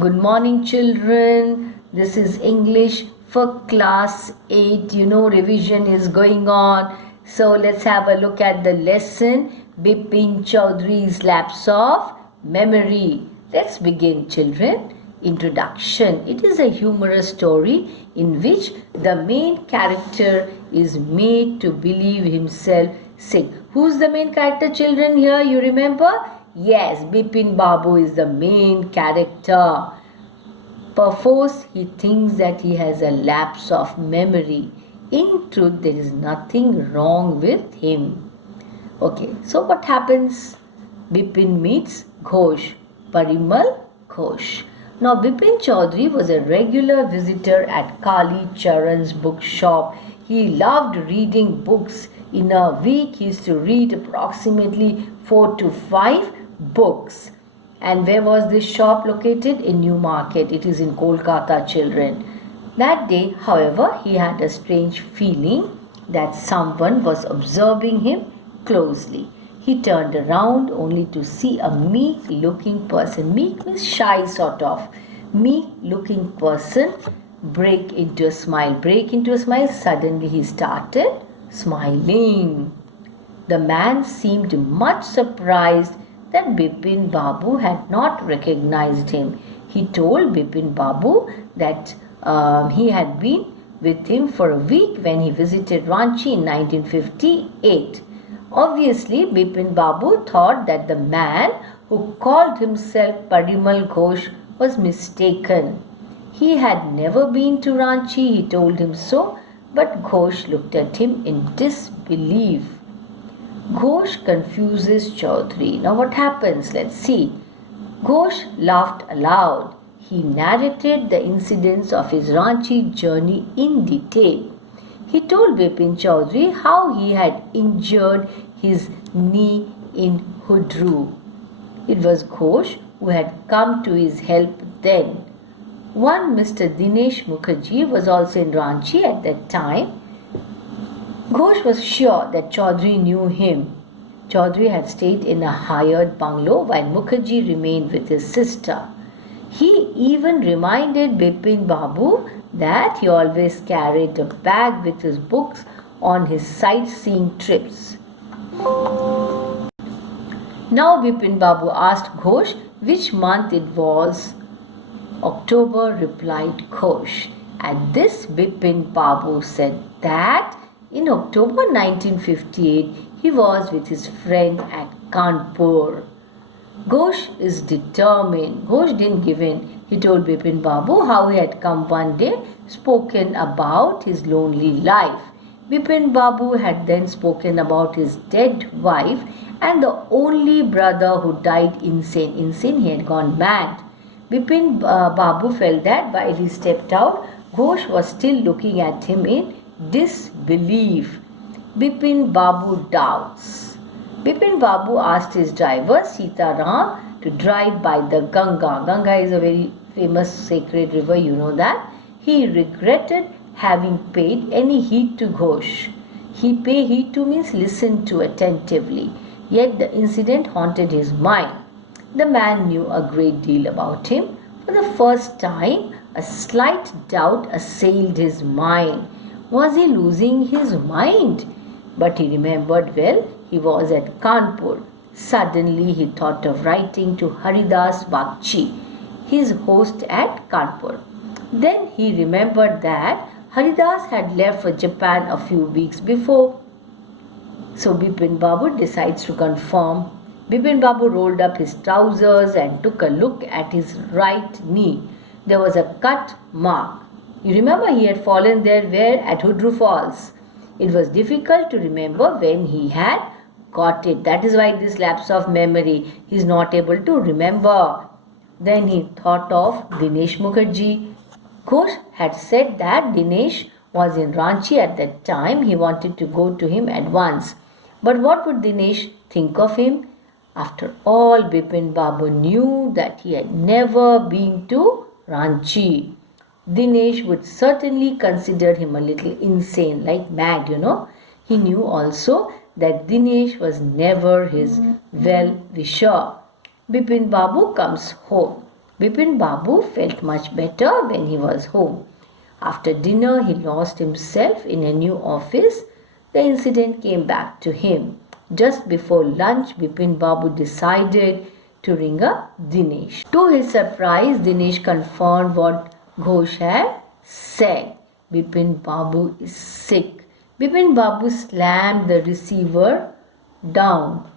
Good morning, children. This is English for class 8. Revision is going on. So, let's have a look at the lesson Bepin Chaudhary's Lapse of Memory. Let's begin, children. Introduction. It is a humorous story in which the main character is made to believe himself sick. Who's the main character, children, here? You remember? Yes, Betweenbabu is the main character. Perforce, he thinks that he has a lapse of memory. In truth, there is nothing wrong with him. Okay, so what happens? Bepin meets Ghosh, Parimal Ghosh. Now, Bepin Chaudhary was a regular visitor at Kali Charan's bookshop. He loved reading books. In a week, he used to read approximately 4 to 5 books. And where was this shop located? In New Market. It is in Kolkata, children. That day, however, he had a strange feeling that someone was observing him closely. He turned around only to see a meek-looking person. Meek means shy, sort of. Meek-looking person break into a smile. Suddenly he started smiling. The man seemed much surprised that Betweenbabu had not recognized him. He told Betweenbabu that he had been with him for a week when he visited Ranchi in 1958. Obviously, Betweenbabu thought that the man who called himself Parimal Ghosh was mistaken. He had never been to Ranchi, he told him so, but Ghosh looked at him in disbelief. Ghosh confuses Chaudhary. Now what happens? Let's see. Ghosh laughed aloud. He narrated the incidents of his Ranchi journey in detail. He told Bepin Chaudhary how he had injured his knee in Hudru. It was Ghosh who had come to his help then. One Mr. Dinesh Mukherjee was also in Ranchi at that time. Ghosh was sure that Chaudhary knew him. Chaudhary had stayed in a hired bungalow while Mukherjee remained with his sister. He even reminded Betweenbabu that he always carried a bag with his books on his sightseeing trips. Now Betweenbabu asked Ghosh which month it was. October, replied Ghosh. At this, Betweenbabu said that in October 1958, he was with his friend at Kanpur. Ghosh is determined. Ghosh didn't give in. He told Betweenbabu how he had come one day, spoken about his lonely life. Betweenbabu had then spoken about his dead wife and the only brother who died insane. He had gone mad. Betweenbabu felt that while he stepped out, Ghosh was still looking at him in disbelief. Betweenbabu doubts. Betweenbabu asked his driver Sitaram to drive by the Ganga. Ganga is a very famous sacred river, you know that. He regretted having paid any heed to Ghosh. Pay heed to means listen to attentively. Yet the incident haunted his mind. The man knew a great deal about him. For the first time, a slight doubt assailed his mind. Was he losing his mind? But he remembered well he was at Kanpur. Suddenly he thought of writing to Haridas Bagchi, his host at Kanpur. Then he remembered that Haridas had left for Japan a few weeks before. So Betweenbabu decides to confirm. Betweenbabu rolled up his trousers and took a look at his right knee. There was a cut mark. You remember he had fallen there where? At Hudru Falls. It was difficult to remember when he had got it. That is why this lapse of memory. He is not able to remember. Then he thought of Dinesh Mukherjee. Ghosh had said that Dinesh was in Ranchi at that time. He wanted to go to him at once. But what would Dinesh think of him? After all, Betweenbabu knew that he had never been to Ranchi. Dinesh would certainly consider him a little insane, like mad, He knew also that Dinesh was never his well-wisher. Betweenbabu comes home. Bipin Babu felt much better when he was home. After dinner, he lost himself in a new office. The incident came back to him. Just before lunch, Bipin Babu decided to ring up Dinesh. To his surprise, Dinesh confirmed what Ghosh had said. Bipin Babu is sick. Bipin Babu slammed the receiver down.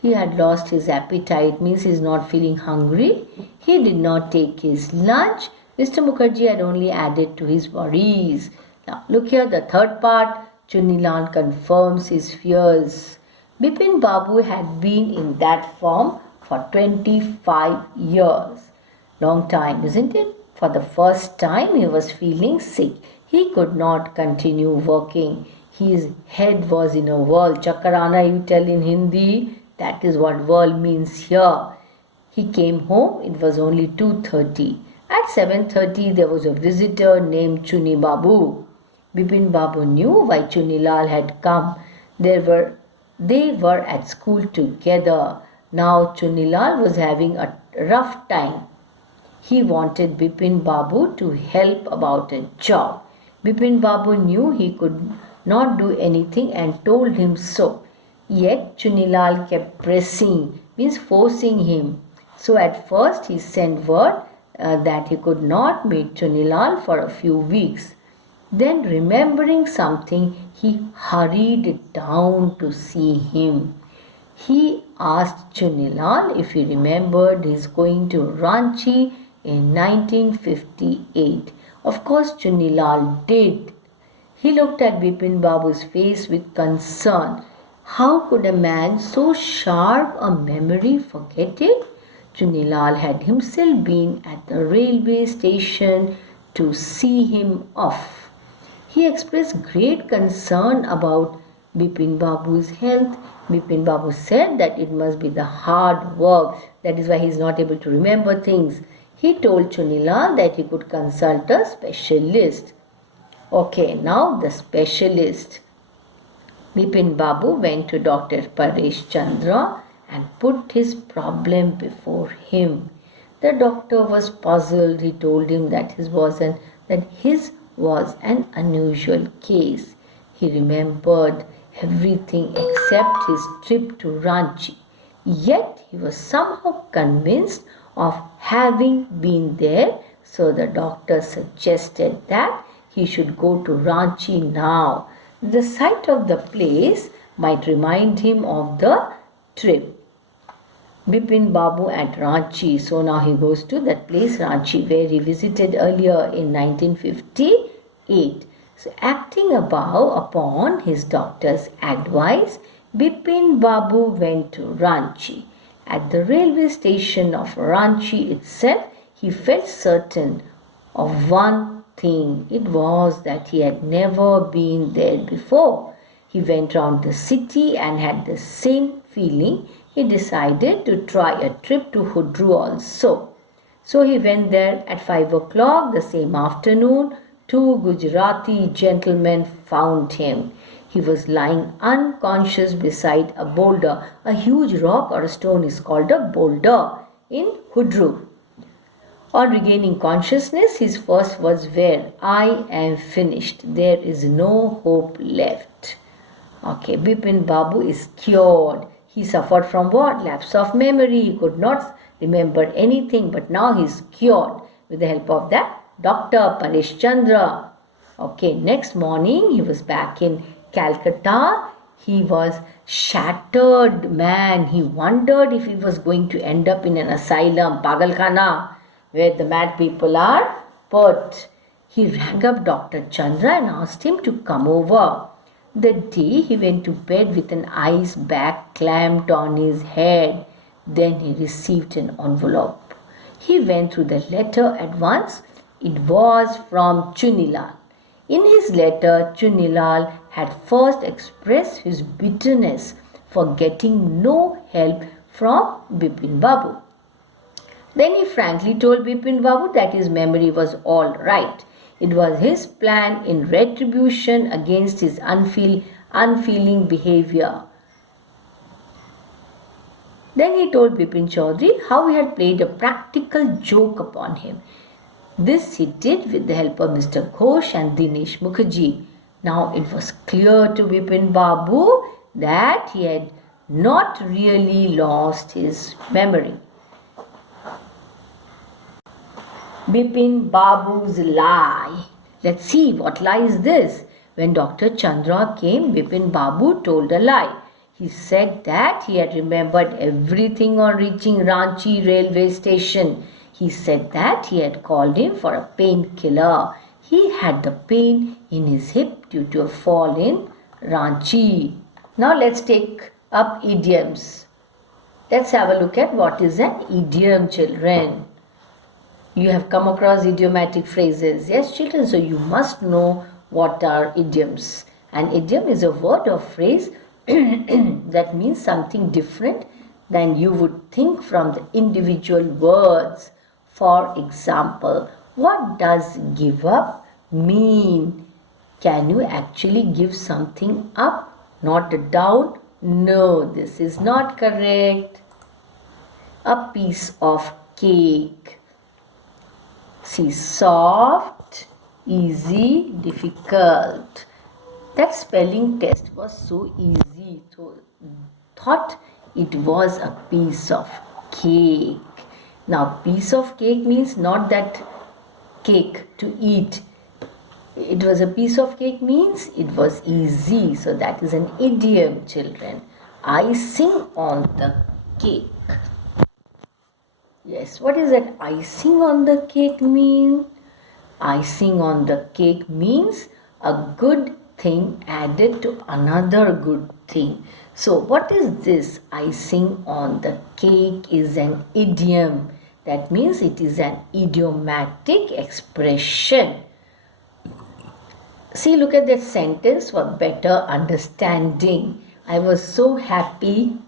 He had lost his appetite, means he is not feeling hungry. He did not take his lunch. Mr. Mukherjee had only added to his worries. Now, look here, the third part. Chunilal confirms his fears. Bipin Babu had been in that form for 25 years. Long time, isn't it? For the first time, he was feeling sick. He could not continue working. His head was in a whirl. Chakarana, you tell in Hindi. That is what whirl means here. He came home. It was only 2:30. At 7:30, there was a visitor named Chuni Babu. Bipin Babu knew why Chunilal had come. They were at school together. Now Chunilal was having a rough time. He wanted Bipin Babu to help about a job. Bipin Babu knew he could not do anything and told him so. Yet Chunilal kept pressing, means forcing him. So at first he sent word that he could not meet Chunilal for a few weeks. Then remembering something, he hurried down to see him. He asked Chunilal if he remembered his going to Ranchi in 1958. Of course Chunilal did. He looked at Bipin Babu's face with concern. How could a man so sharp a memory forget it? Chunilal had himself been at the railway station to see him off. He expressed great concern about Bipin Babu's health. Bipin Babu said that it must be the hard work. That is why he is not able to remember things. He told Chunilal that he could consult a specialist. Okay, now the specialist. Bipin Babu went to Dr. Paresh Chandra and put his problem before him. The doctor was puzzled. He told him that his was an unusual case. He remembered everything except his trip to Ranchi. Yet he was somehow convinced of having been there, so the doctor suggested that he should go to Ranchi now. The sight of the place might remind him of the trip. Bipin Babu at Ranchi. So now he goes to that place Ranchi where he visited earlier in 1958. So acting upon his doctor's advice, Bipin Babu went to Ranchi. At the railway station of Ranchi itself, he felt certain of one thing. It was that he had never been there before. He went round the city and had the same feeling. He decided to try a trip to Hudru also. So he went there at 5 o'clock the same afternoon. Two Gujarati gentlemen found him. He was lying unconscious beside a boulder. A huge rock or a stone is called a boulder in Hudru. On regaining consciousness, his first words were, "I am finished. There is no hope left." Okay, Bipin Babu is cured. He suffered from what? Lapse of memory. He could not remember anything, but now he is cured with the help of that Dr. Paresh Chandra. Okay, next morning he was back in Calcutta. He was shattered man. He wondered if he was going to end up in an asylum, Pagalkhana, where the mad people are put. He rang up Dr. Chandra and asked him to come over. The day he went to bed with an ice bag clamped on his head. Then he received an envelope. He went through the letter at once. It was from Chunilal. In his letter, Chunilal had first expressed his bitterness for getting no help from Bipin Babu. Then he frankly told Bipin Babu that his memory was all right. It was his plan in retribution against his unfeeling behavior. Then he told Bepin Chaudhary how he had played a practical joke upon him. This he did with the help of Mr. Ghosh and Dinesh Mukherjee. Now it was clear to Betweenbabu that he had not really lost his memory. Betweenbabu's lie. Let's see, what lie is this? When Dr. Chandra came, Betweenbabu told a lie. He said that he had remembered everything on reaching Ranchi railway station. He said that he had called him for a painkiller. He had the pain in his hip due to a fall in Ranchi. Now let's take up idioms. Let's have a look at what is an idiom, children. You have come across idiomatic phrases. Yes, children, so you must know what are idioms. An idiom is a word or phrase that means something different than you would think from the individual words. For example, what does give up mean? Can you actually give something up, not down? No, this is not correct. A piece of cake. See, soft, easy, difficult. That spelling test was so easy, so thought it was a piece of cake. Now, piece of cake means not that cake to eat. It was a piece of cake means it was easy. So that is an idiom, children. Icing on the cake. Yes, what is that icing on the cake mean? Icing on the cake means a good thing added to another good thing. So what is this? Icing on the cake is an idiom. That means it is an idiomatic expression. See, look at that sentence for better understanding. I was so happy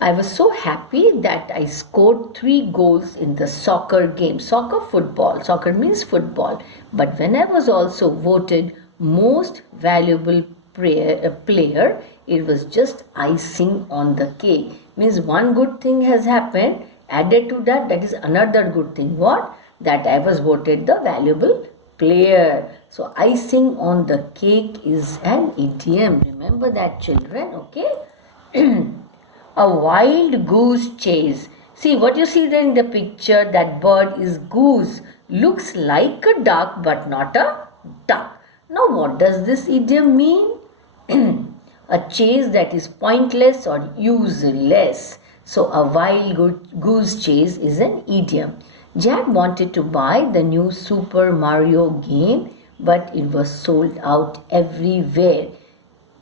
that I scored 3 goals in the soccer game. Football. Soccer means football. But when I was also voted most valuable player, it was just icing on the cake. Means one good thing has happened. Added to that is another good thing. What? That I was voted the valuable player. So icing on the cake is an idiom. Remember that, children. Okay. A wild goose chase. See what you see there in the picture, that bird is goose. Looks like a duck but not a duck. Now what does this idiom mean? A chase that is pointless or useless. So a wild goose chase is an idiom. Jack wanted to buy the new Super Mario game, but it was sold out everywhere.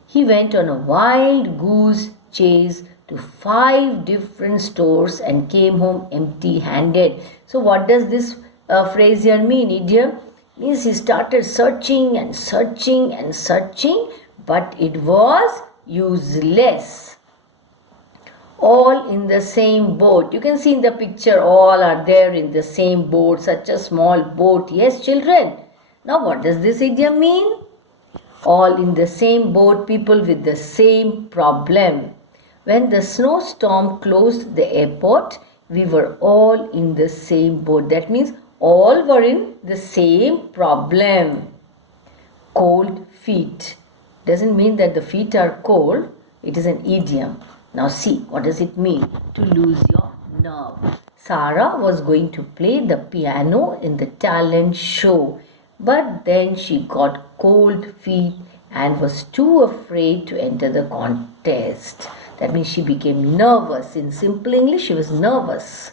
He went on a wild goose chase to 5 different stores and came home empty-handed. So what does this phrase here mean? Idiom means he started searching and searching and searching, but it was useless. All in the same boat. You can see in the picture, all are there in the same boat, such a small boat. Yes, children. Now what does this idiom mean? All in the same boat, people with the same problem. When the snowstorm closed the airport, we were all in the same boat. That means all were in the same problem. Cold feet. Doesn't mean that the feet are cold. It is an idiom. Now see, what does it mean? To lose your nerve. Sarah was going to play the piano in the talent show. But then she got cold feet and was too afraid to enter the contest. That means she became nervous. In simple English, she was nervous.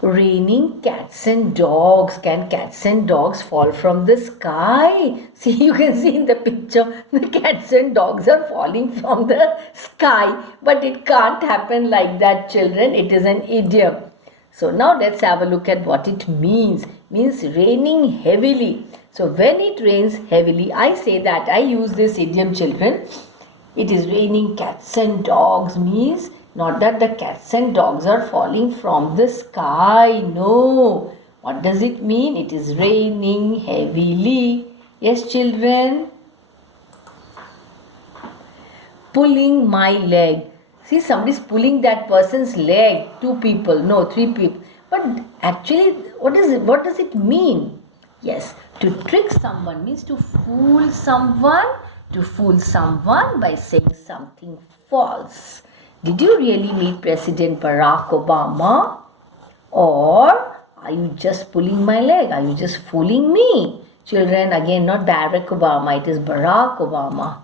Raining cats and dogs. Can cats and dogs fall from the sky? See, you can see in the picture, the cats and dogs are falling from the sky. But it can't happen like that, children. It is an idiom. So now let's have a look at what it means. It means raining heavily. So when it rains heavily, I say that, I use this idiom, children. It is raining cats and dogs means not that the cats and dogs are falling from the sky. No. What does it mean? It is raining heavily. Yes, children. Pulling my leg. See, somebody's pulling that person's leg. Two people, no, three people. But actually, what is it? What does it mean? Yes, to trick someone means to fool someone. To fool someone by saying something false. Did you really meet President Barack Obama? Or are you just pulling my leg? Are you just fooling me? Children, again, not Barack Obama, it is Barack Obama.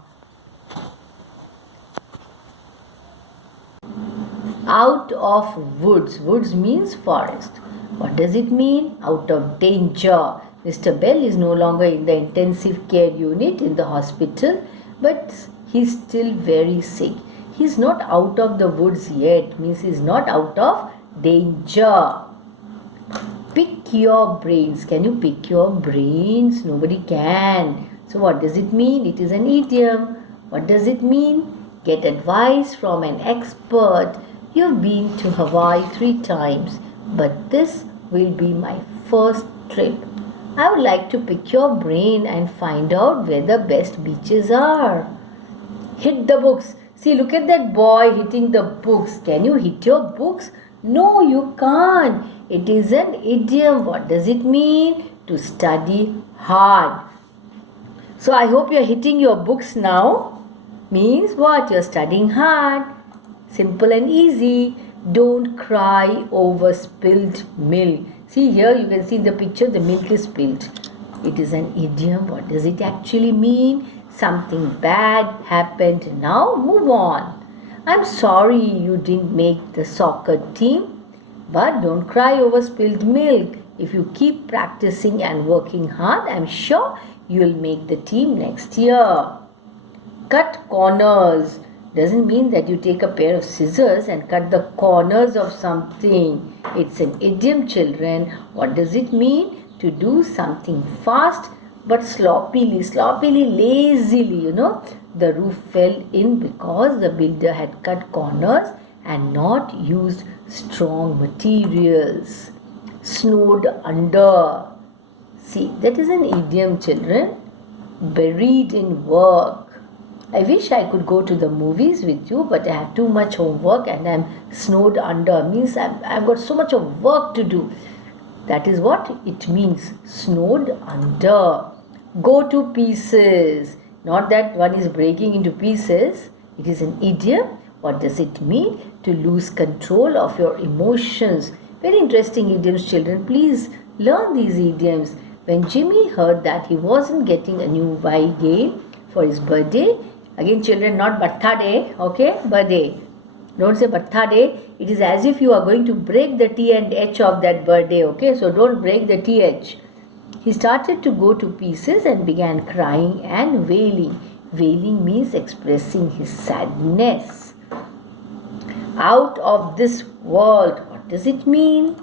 Out of woods. Woods means forest. What does it mean? Out of danger. Mr. Bell is no longer in the intensive care unit in the hospital, but he's still very sick. He's not out of the woods yet, means he's not out of danger. Pick your brains. Can you pick your brains? Nobody can. So what does it mean? It is an idiom. What does it mean? Get advice from an expert. You've been to Hawaii 3 times, but this will be my first trip. I would like to pick your brain and find out where the best beaches are. Hit the books. See, look at that boy hitting the books. Can you hit your books? No, you can't. It is an idiom. What does it mean? To study hard. So I hope you're hitting your books now. Means what? You're studying hard. Simple and easy. Don't cry over spilled milk. See here, you can see in the picture, the milk is spilled. It is an idiom. What does it actually mean? Something bad happened. Now move on. I'm sorry you didn't make the soccer team, but don't cry over spilled milk. If you keep practicing and working hard, I'm sure you'll make the team next year. Cut corners doesn't mean that you take a pair of scissors and cut the corners of something. It's an idiom, children. What does it mean? To do something fast but sloppily, lazily, The roof fell in because the builder had cut corners and not used strong materials. Snowed under. See, that is an idiom, children. Buried in work. I wish I could go to the movies with you, but I have too much homework and I'm snowed under. Means I've got so much of work to do. That is what it means. Snowed under. Go to pieces. Not that one is breaking into pieces. It is an idiom. What does it mean? To lose control of your emotions. Very interesting idioms, children. Please learn these idioms. When Jimmy heard that he wasn't getting a new Wii game for his birthday, again, children, not birthday, okay? Birthday. Don't say birthday. It is as if you are going to break the T and H of that birthday, okay? So don't break the TH. He started to go to pieces and began crying and wailing. Wailing means expressing his sadness. Out of this world. What does it mean?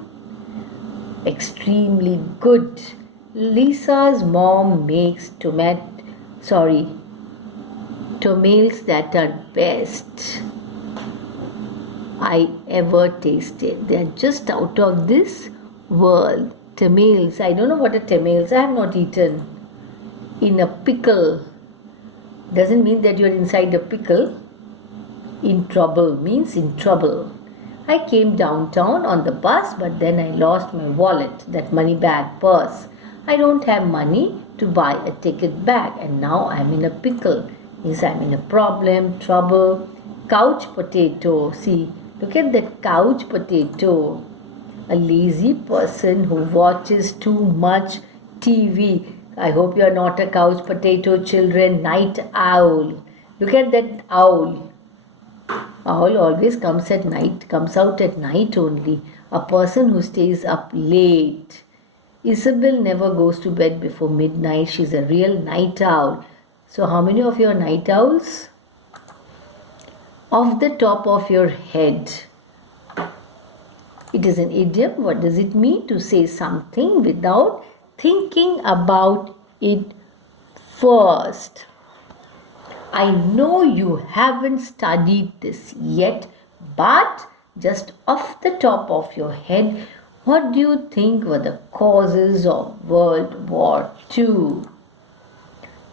Extremely good. Lisa's mom makes tomatoes that are best I ever tasted. They are just out of this world. Tamales. I don't know what a tamales. I have not eaten. In a pickle. Doesn't mean that you're inside a pickle. In trouble means in trouble. I came downtown on the bus, but then I lost my wallet, that money bag, purse. I don't have money to buy a ticket back, and now I'm in a pickle. Means I'm in a problem, trouble. Couch potato. See, look at that couch potato. A lazy person who watches too much TV. I hope you are not a couch potato, children. Night owl. Look at that owl. Owl always comes out at night only. A person who stays up late. Isabel never goes to bed before midnight. She's a real night owl. So how many of you are night owls? Off the top of your head. It is an idiom. What does it mean? To say something without thinking about it first. I know you haven't studied this yet, but just off the top of your head, what do you think were the causes of World War II?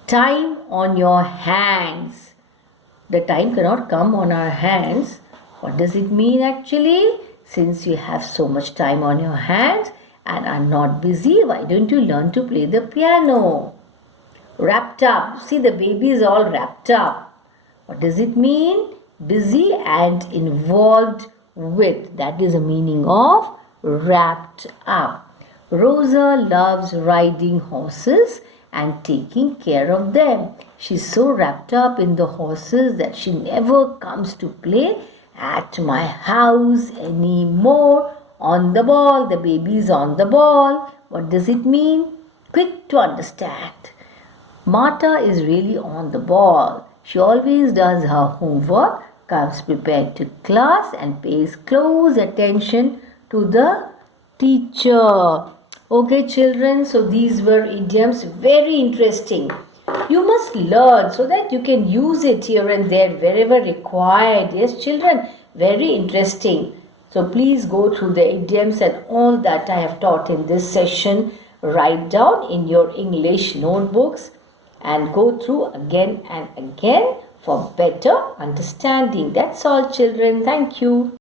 Time on your hands. The time cannot come on our hands. What does it mean actually? Since you have so much time on your hands and are not busy, why don't you learn to play the piano? Wrapped up. See, the baby is all wrapped up. What does it mean? Busy and involved with. That is the meaning of wrapped up. Rosa loves riding horses and taking care of them. She's so wrapped up in the horses that she never comes to play at my house anymore. On the ball. The baby is on the ball. What does it mean? Quick to understand. Marta is really on the ball. She always does her homework, comes prepared to class and pays close attention to the teacher. Okay, children, so these were idioms, very interesting. You must learn so that you can use it here and there wherever required. Yes, children, very interesting. So please go through the idioms and all that I have taught in this session. Write down in your English notebooks and go through again and again for better understanding. That's all, children. Thank you.